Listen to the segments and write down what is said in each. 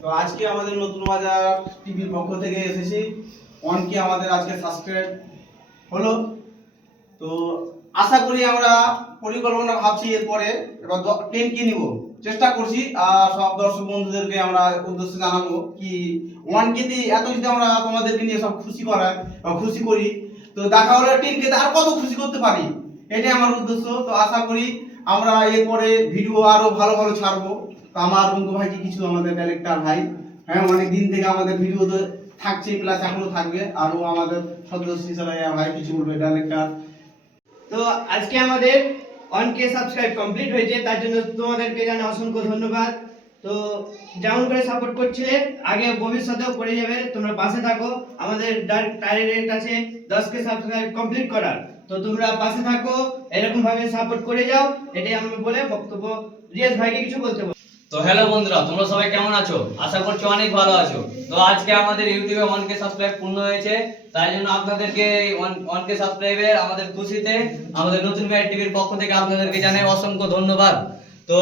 তো আজকে আমাদের নতুন বাজার টিভির পক্ষ থেকে এসেছি। অনকে আমাদের আজকে সাবস্ক্রাইব হলো। তো আশা করি আমরা পরিকল্পনা ভাবছি এরপরে এবার 10K নিব, চেষ্টা করছি। আর সব দর্শক বন্ধুদেরকে আমরা উদ্দেশ্য জানাবো কি 1K তে এত যদি আমরা তোমাদেরকে নিয়ে সব খুশি করাই বা খুশি করি, তো দেখা হলো 10K তে আর কত খুশি করতে পারি, এটাই আমার উদ্দেশ্য। তো আশা করি আমরা এরপরে ভিডিও আরো ভালো ভালো ছাড়বো। তো আমার বন্ধু ভাই কিছু আমাদের ডাইরেক্টর ভাই, হ্যাঁ, অনেক দিন থেকে আমাদের ভিডিওতে থাকছে, প্লাস এখনো থাকবে। আরো আমাদের সদস্য হিসেবে ভাই কিছু বলবে ডাইরেক্টর। তো আজকে আমাদের 1K সাবস্ক্রাইব কমপ্লিট হয়েছে, তার জন্য তোমাদেরকে জানাই অসংখ্য ধন্যবাদ। তো যেমন করে সাপোর্ট করছিলে আগে ভবিষ্যতেও করে যাবে, তোমরা পাশে থাকো। আমাদের টার্গেট আছে 10K সাবস্ক্রাইব কমপ্লিট করার, তো তোমরা পাশে থাকো, এরকম ভাবে সাপোর্ট করে যাও। এটাই আমি বলে বক্তব্য রিয়াজ ভাইকে কিছু বলতে বল। তো হ্যালো বন্ধুরা, তোমরা সবাই কেমন আছো? আশা করছি অনেক ভালো আছো। তো আজকে আমাদের ইউটিউবে 1K সাবস্ক্রাইব পূর্ণ হয়েছে, তাই জন্য আপনাদেরকে 1K সাবস্ক্রাইবের আমাদের খুশিতে আমাদের নতুন ভাই টিভির পক্ষ থেকে আপনাদেরকে জানাই অসংখ্য ধন্যবাদ। তো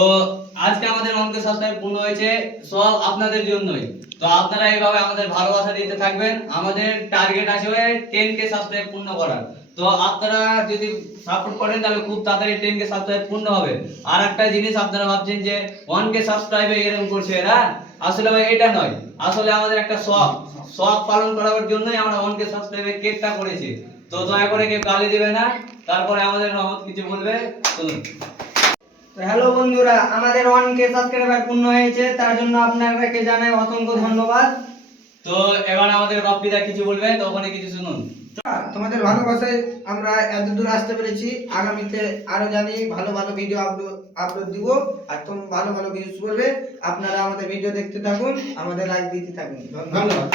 আজকে আমাদের 1K সাবস্ক্রাইব পূর্ণ হয়েছে সব আপনাদের জন্যই। তো আপনারা এইভাবে আমাদের ভালোবাসা দিতে থাকবেন। আমাদের টার্গেট আছে 10K সাবস্ক্রাইব পূর্ণ করার। তো আপনারা যদি সাপোর্ট করেন তাহলে খুব তাড়াতাড়ি 10K সাবস্ক্রাইব পূর্ণ হবে। আর একটা জিনিস আপনারা ভাবছেন যে 1K সাবস্ক্রাইবে এরকম করছে এরা, আসলে ভাই এটা নয়। আসলে আমাদের একটা শখ পালন করার জন্যই আমরা 1K সাবস্ক্রাইবে কেকটা করেছি। তো দয়া করে কেউ গালি দিবে না। তারপরে আমাদের রহমত কিছু বলবে, শুনুন। তো হ্যালো বন্ধুরা, আমাদের 1K সাবস্ক্রাইবার পূর্ণ হয়েছে, তার জন্য আপনাদেরকে জানাই অসংখ্য ধন্যবাদ। তো এবার আমাদের বাপ্পিদা কিছু বলবে, তো ওখানে কিছু শুনুন। তোমাদের ভালোবাসায় আমরা এত দূর আসতে পেরেছি। আগামীতে আরো জানি ভালো ভালো ভিডিও আপলোড দিব, আর তোমরা ভালো ভালো ভিউজ করবে। আপনারা আমাদের ভিডিও দেখতে থাকুন, আমাদের লাইক দিতে থাকুন। ধন্যবাদ।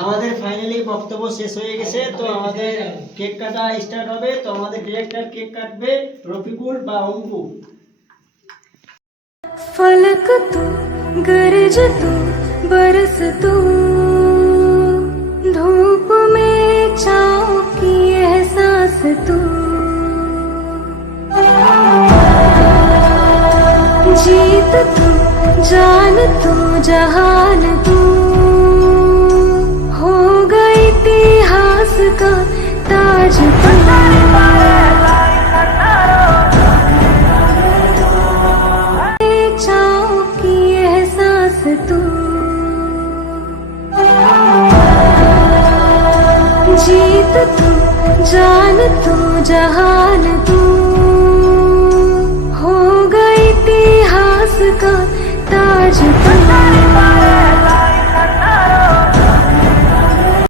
আমাদের ফাইনালি বক্তব্য শেষ হয়ে গেছে। তো আমাদের কেক কাটা স্টার্ট হবে। তো আমাদের ডিরেক্টর কেক কাটবে রফিকুল বা অঙ্কু। फलक तू गरज तू बरस तू धूप में छाँव की एहसास तू जीत तू जान तू जहान तू हो गई इतिहास का ताज तू तू जीत तू जान तू जहान तू हो गई इतिहास का ताज तू।